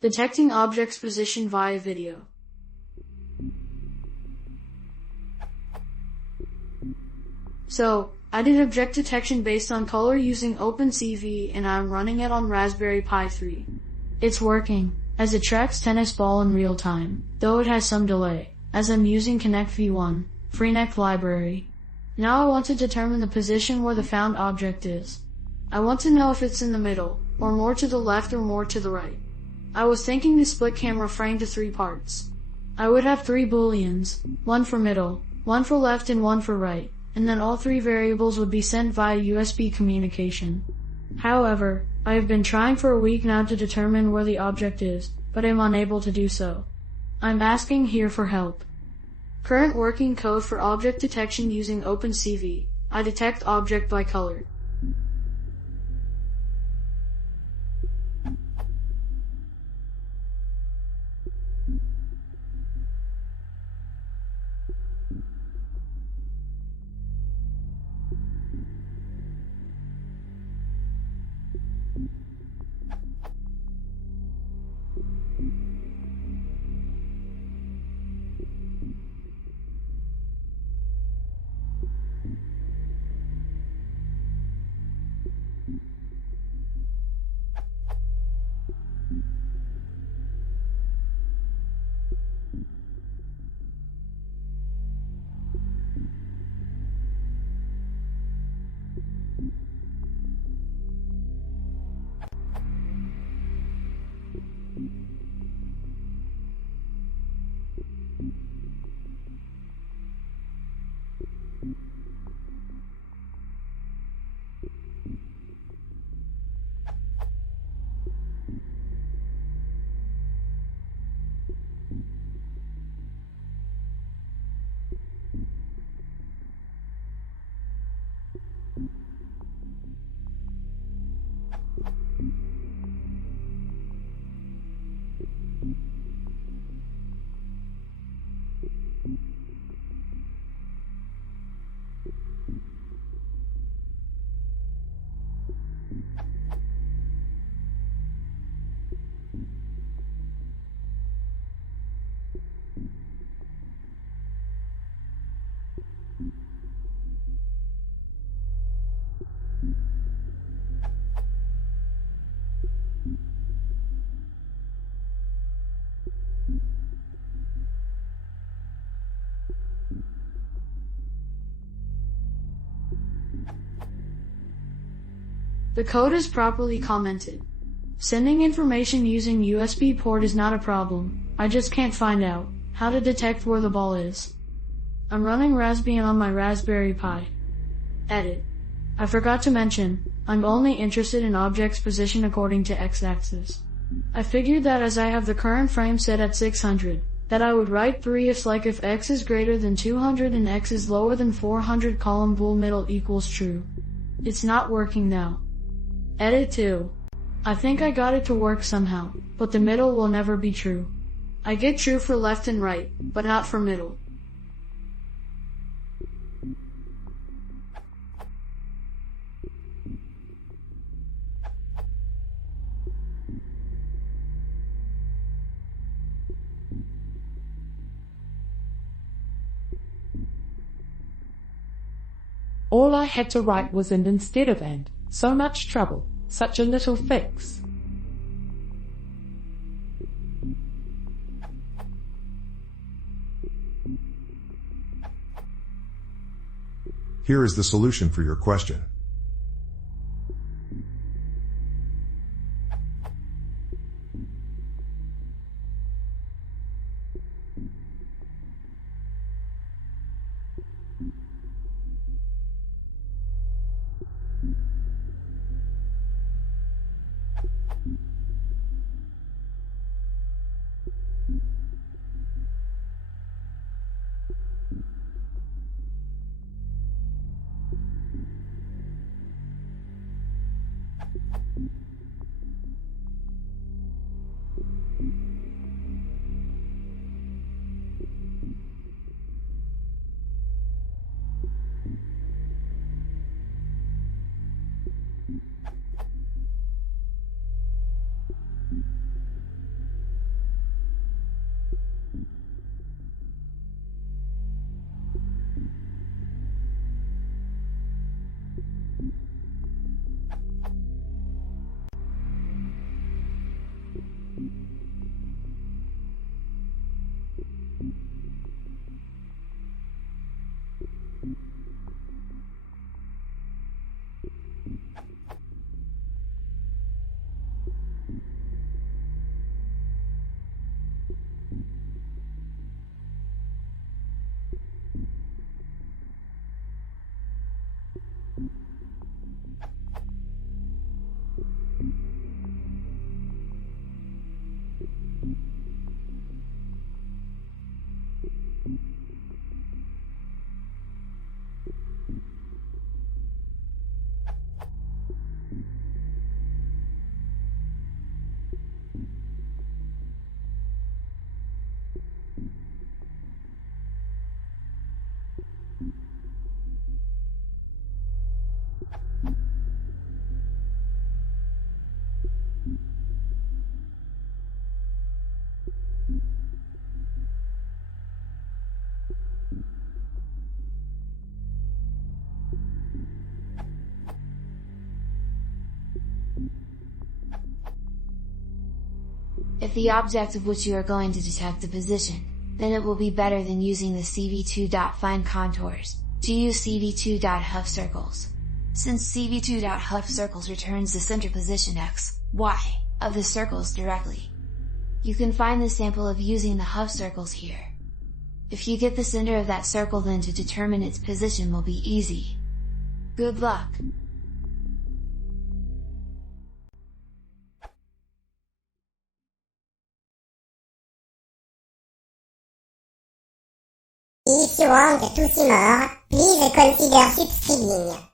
Detecting objects' position via video. So, I did object detection based on color using opencv and I'm running it on Raspberry Pi 3. It's working, as it tracks tennis ball in real time, though it has some delay, as I'm using Connect v1, Freenet library. Now I want to determine the position where the found object is. I want to know if it's in the middle, or more to the left or more to the right. I was thinking to split camera frame to 3 parts. I would have 3 booleans, one for middle, one for left and one for right, and then all 3 variables would be sent via USB communication. However, I have been trying for a week now to determine where the object is, but am unable to do so. I'm asking here for help. Current working code for object detection using opencv. I detect object by color. The code is properly commented. Sending information using USB port is not a problem, I just can't find out how to detect where the ball is. I'm running Raspbian on my Raspberry Pi. Edit. I forgot to mention, I'm only interested in objects' position according to x-axis. I figured that as I have the current frame set at 600, that I would write 3 ifs like if x is greater than 200 and x is lower than 400 column bool middle equals true. It's not working now. Edit 2. I think I got it to work somehow, but the middle will never be true. I get true for left and right, but not for middle. All I had to write was and instead of and. So much trouble, such a little fix. Here is the solution for your question. If the object of which you are going to detect the position, then it will be better than using the cv2.findContours, to use cv2.HuffCircles. Since cv2.HuffCircles returns the center position x, y, of the circles directly. You can find the sample of using the HuffCircles here. If you get the center of that circle, then to determine its position will be easy. Good luck! If you want to see more, please consider subscribing.